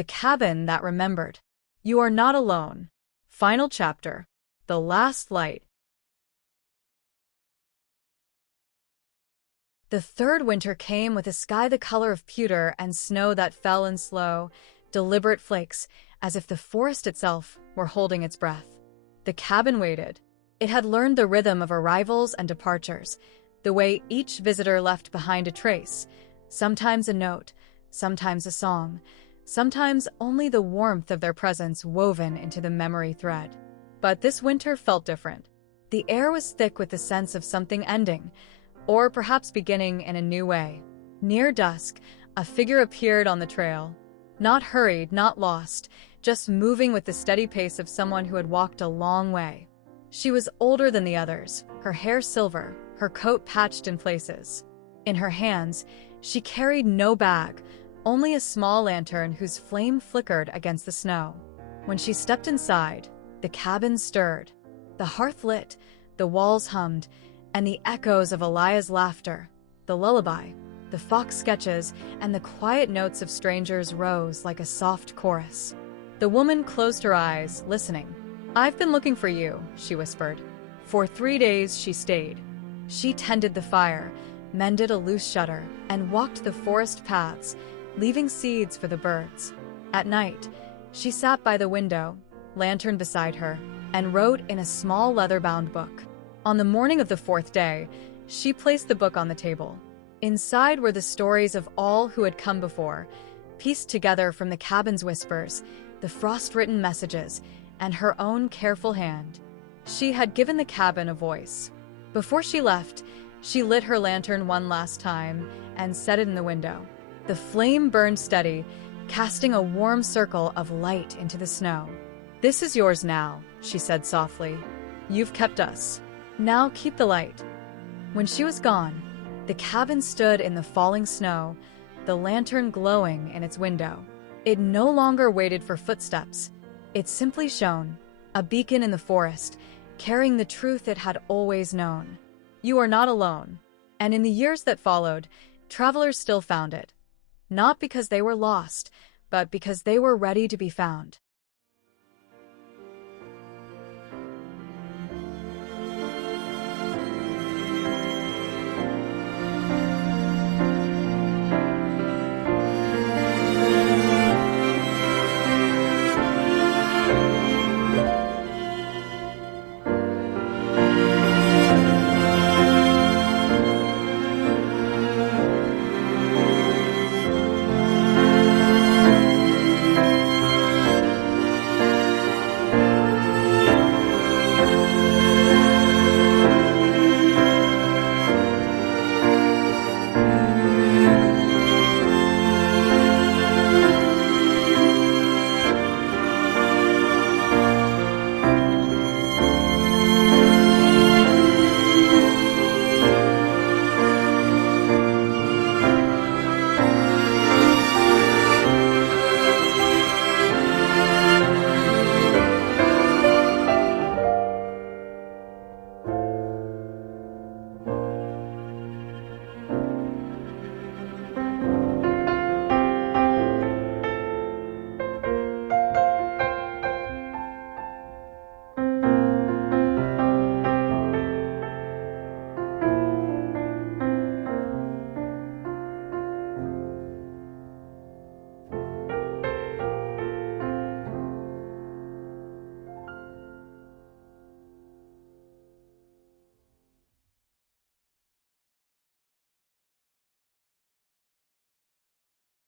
The Cabin That Remembered. You Are Not Alone. Final Chapter. The Last Light. The third winter came with a sky the color of pewter and snow that fell in slow, deliberate flakes, as if the forest itself were holding its breath. The cabin waited. It had learned the rhythm of arrivals and departures, the way each visitor left behind a trace, sometimes a note, sometimes a song, sometimes only the warmth of their presence woven into the memory thread. But this winter felt different. The air was thick with the sense of something ending, or perhaps beginning in a new way. Near dusk, a figure appeared on the trail. Not hurried, not lost, just moving with the steady pace of someone who had walked a long way. She was older than the others, her hair silver, her coat patched in places. In her hands, she carried no bag, only a small lantern whose flame flickered against the snow. When she stepped inside, the cabin stirred. The hearth lit, the walls hummed, and the echoes of Elia's laughter, the lullaby, the fox sketches, and the quiet notes of strangers rose like a soft chorus. The woman closed her eyes, listening. "I've been looking for you," she whispered. For 3 days she stayed. She tended the fire, mended a loose shutter, and walked the forest paths, leaving seeds for the birds. At night, she sat by the window, lantern beside her, and wrote in a small leather-bound book. On the morning of the 4th day, she placed the book on the table. Inside were the stories of all who had come before, pieced together from the cabin's whispers, the frost-written messages, and her own careful hand. She had given the cabin a voice. Before she left, she lit her lantern one last time and set it in the window. The flame burned steady, casting a warm circle of light into the snow. "This is yours now," she said softly. "You've kept us. Now keep the light." When she was gone, the cabin stood in the falling snow, the lantern glowing in its window. It no longer waited for footsteps. It simply shone, a beacon in the forest, carrying the truth it had always known. You are not alone. And in the years that followed, travelers still found it. Not because they were lost, but because they were ready to be found.